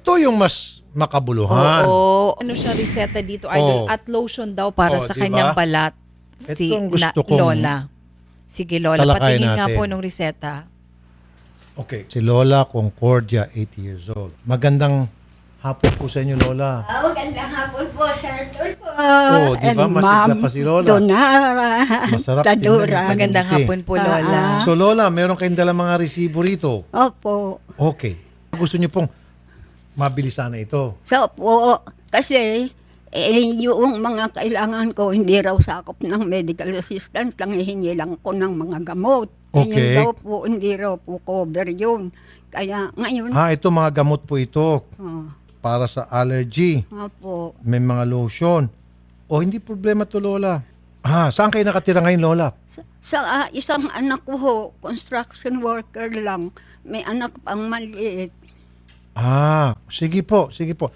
Ito yung mas makabuluhan. Oo. Ano siya reseta dito, idol? Oo. At lotion daw para Oo, sa diba? kanyang balat. Si Ito ang gusto na- kong Lola. Sige, Lola. talakayin Patingin nga natin. po nung reseta. Okay. Si Lola Concordia, 80 years old. Magandang hapon po sa inyo, Lola. Ah, magandang hapon po, Sir Tulfo. Oo, di ba? And Masigla pa si Lola. Donara. Masarap Tadura. Magandang hapon po, Lola. Ah. So, Lola, meron kayong dalang mga resibo rito. Opo. Okay. Gusto niyo pong mabilis sana ito. So po, kasi eh, yung mga kailangan ko, hindi raw sakop ng medical assistance, lang hihingi lang ko ng mga gamot. Okay. daw po, hindi raw po cover yun. Kaya ngayon, Ha, ito mga gamot po ito oh, para sa allergy. opo. May mga lotion. O, hindi problema to, Lola. Ha, saan kayo nakatira ngayon, Lola? Sa, sa ah, isang anak ko ho, construction worker lang, may anak pang maliit. Ah, sige po, sige po.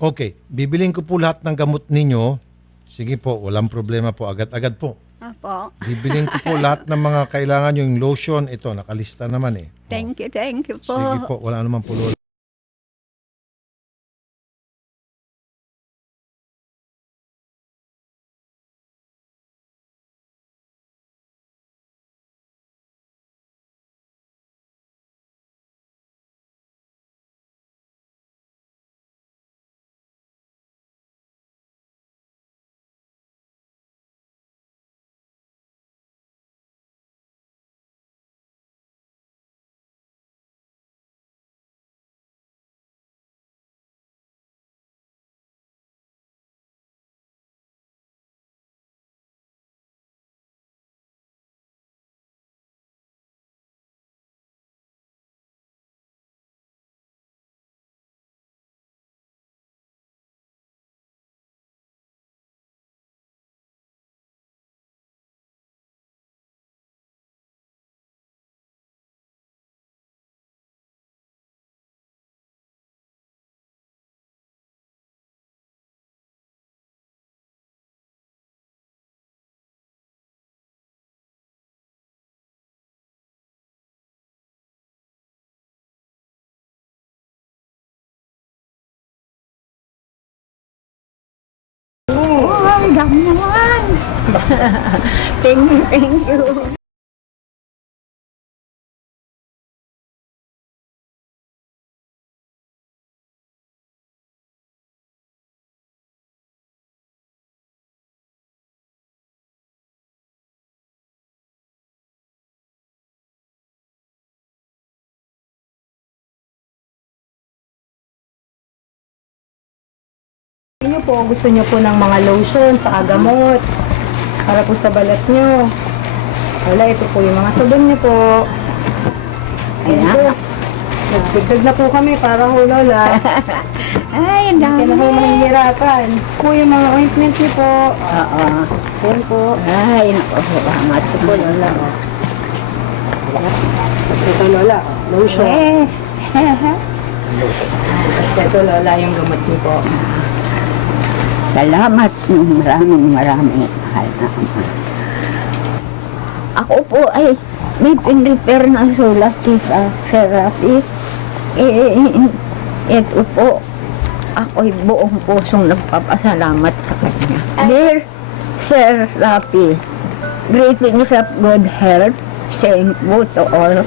Okay, bibiling ko po lahat ng gamot ninyo. Sige po, walang problema po. Agad-agad po. Opo. Bibiling ko po lahat ng mga kailangan yung lotion. Ito, nakalista naman eh. Thank you, thank you po. Sige po, wala naman po, Lola. Dami naman. thank you, thank you. Inyo po, gusto nyo po ng mga lotion sa gamot para po sa balat nyo. Wala, ito po yung mga sabon nyo po. Ayan po. Nagdagdag na po kami para ho, Lola. Ay, ang dami. na po mahihirapan. Po yung mga ointment nyo po. Oo. Ayan po. Ay, naku, salamat po, Lola. Ito, Lola. Lotion. Yes. Tapos ito, Lola, yung gamot nyo po. Salamat ng maraming maraming mahal na ama. Ako po ay may pinrepair na sulat sa therapy. Eh, ito po, ako'y buong pusong nagpapasalamat sa kanya. Dear Sir Rapi, greetings of good health, same po to all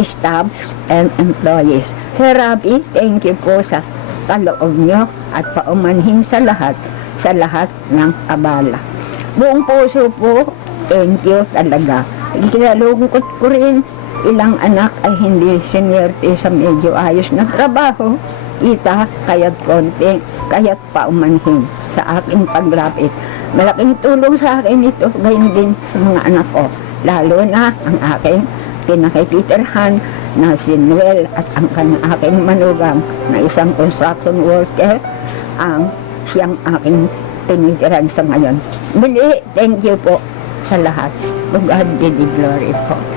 staffs and employees. Sir Rapi, thank you po sa kaloob nyo at paumanhin sa lahat, sa lahat ng abala. Buong puso po, thank you talaga. Kinalungkot ko rin, ilang anak ay hindi sinwerte sa medyo ayos na trabaho. Kita, kaya't konti, kaya't paumanhin sa aking paglapit. Malaking tulong sa akin ito, gayon din sa mga anak ko. Lalo na ang aking pinakipiterhan na si Noel at ang aking manugang na isang construction worker ang siyang aking tinitiran sa ngayon. Muli, thank you po sa lahat. God be the glory po.